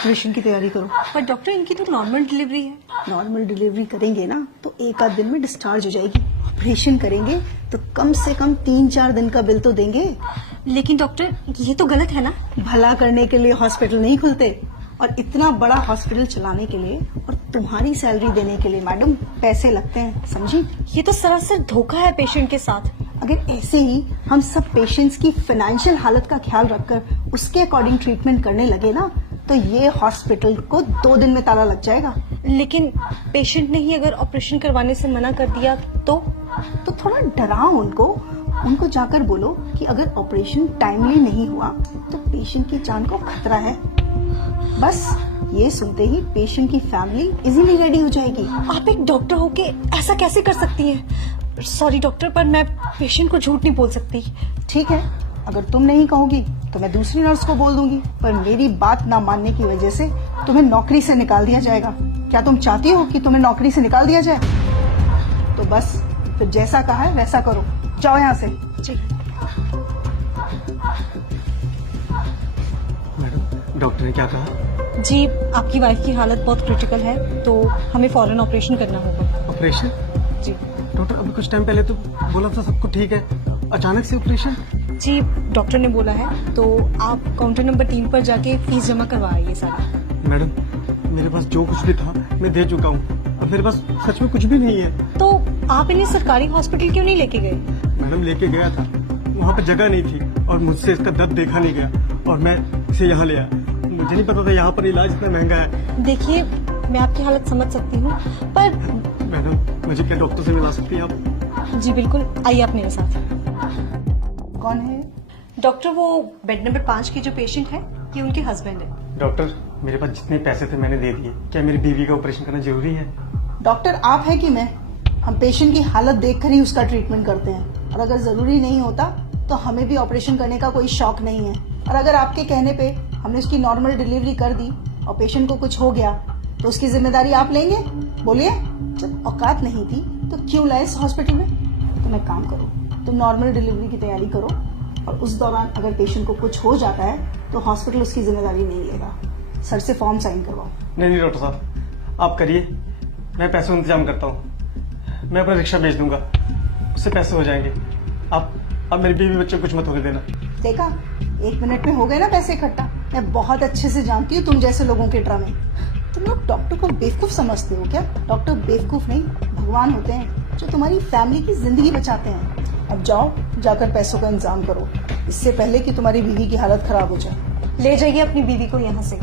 Operation की तैयारी करो। पर डॉक्टर इनकी तो नॉर्मल डिलीवरी है। नॉर्मल डिलीवरी करेंगे ना तो एक आध दिन में डिस्चार्ज हो जाएगी। ऑपरेशन करेंगे तो कम से कम 3-4 दिन का बिल तो देंगे। लेकिन डॉक्टर ये तो गलत है ना। भला करने के लिए हॉस्पिटल नहीं खुलते, और इतना बड़ा हॉस्पिटल चलाने के लिए और तुम्हारी सैलरी देने के लिए मैडम पैसे लगते हैं, समझी? ये तो सरासर धोखा है पेशेंट के साथ। अगर ऐसे ही हम सब पेशेंट्स की फाइनेंशियल हालत का ख्याल रखकर उसके अकॉर्डिंग ट्रीटमेंट करने लगे ना तो ये हॉस्पिटल को 2 दिन में ताला लग जाएगा। लेकिन पेशेंट ने ही अगर ऑपरेशन करवाने से मना कर दिया तो थोड़ा डराओ उनको जाकर बोलो कि अगर ऑपरेशन टाइमली नहीं हुआ तो पेशेंट की जान को खतरा है। बस ये सुनते ही पेशेंट की फैमिली इजीली रेडी हो जाएगी। आप एक डॉक्टर होके ऐसा कैसे कर सकती हैं? सॉरी डॉक्टर, पर मैं पेशेंट को झूठ नहीं बोल सकती। ठीक है, अगर तुम नहीं कहोगी तो मैं दूसरी नर्स को बोल दूंगी, पर मेरी बात ना मानने की वजह से तुम्हें नौकरी से निकाल दिया जाएगा। क्या तुम चाहती हो कि तुम्हें नौकरी से निकाल दिया जाए? तो बस फिर जैसा कहा है वैसा करो, जाओ यहाँ से। जी मैडम, डॉक्टर ने क्या कहा? जी, आपकी वाइफ की हालत बहुत क्रिटिकल है तो हमें फौरन ऑपरेशन करना होगा। ऑपरेशन? जी डॉक्टर, अभी कुछ टाइम पहले तो बोला था सब कुछ ठीक है, अचानक से ऑपरेशन? जी, डॉक्टर ने बोला है तो आप काउंटर नंबर 3 पर जाके फीस जमा करवाइए सारा। मैडम, मेरे पास जो कुछ भी था मैं दे चुका हूँ, अब मेरे पास सच में कुछ भी नहीं है। तो आप इन्हें सरकारी हॉस्पिटल क्यों नहीं लेके गए? मैडम, लेके गया था, वहाँ पे जगह नहीं थी और मुझसे इसका दर्द देखा नहीं गया और मैं इसे यहाँ ले आया। मुझे नहीं पता था यहाँ पर इलाज इतना महंगा है। देखिए, मैं आपकी हालत समझ सकती हूँ, पर मैडम, मुझे क्या डॉक्टर से मिला सकती हैं आप? जी बिल्कुल, आइए आप मेरे साथ। कौन है? डॉक्टर, वो बेड नंबर 5 की जो पेशेंट है ये उनके हस्बैंड है। डॉक्टर, मेरे पास जितने पैसे थे मैंने दे दिए, क्या मेरी बीवी का ऑपरेशन करना जरूरी है? डॉक्टर आप है कि मैं? हम पेशेंट की हालत देखकर ही उसका ट्रीटमेंट करते हैं, और अगर जरूरी नहीं होता तो हमें भी ऑपरेशन करने का कोई शौक नहीं है। और अगर आपके कहने पे हमने उसकी नॉर्मल डिलीवरी कर दी और पेशेंट को कुछ हो गया तो उसकी जिम्मेदारी आप लेंगे? बोलिए, जब औकात नहीं थी तो क्यों लाए इस हॉस्पिटल में? तुम एक काम करो, तुम नॉर्मल डिलीवरी की तैयारी करो, और उस दौरान अगर पेशेंट को कुछ हो जाता है तो हॉस्पिटल उसकी जिम्मेदारी नहीं लेगा। सर से फॉर्म साइन करवाओ। नहीं डॉक्टर साहब, आप करिए, मैं पैसों का इंतजाम करता हूँ। मैं अपना रिक्शा भेज दूंगा, उससे पैसे हो जाएंगे। आप मेरी बीवी बच्चे को कुछ मत होने देना। देखा, 1 मिनट में हो गए ना पैसे इकट्ठा। मैं बहुत अच्छे से जानती हूँ तुम जैसे लोगों के ड्रामे। तुम लोग डॉक्टर को बेवकूफ समझते हो क्या? डॉक्टर बेवकूफ नहीं, भगवान होते हैं जो तुम्हारी फैमिली की जिंदगी बचाते हैं। अब जाओ, जाकर पैसों का इंतजाम करो, इससे पहले कि तुम्हारी बीवी की हालत खराब हो जाए। ले जाइए अपनी बीवी को यहाँ से।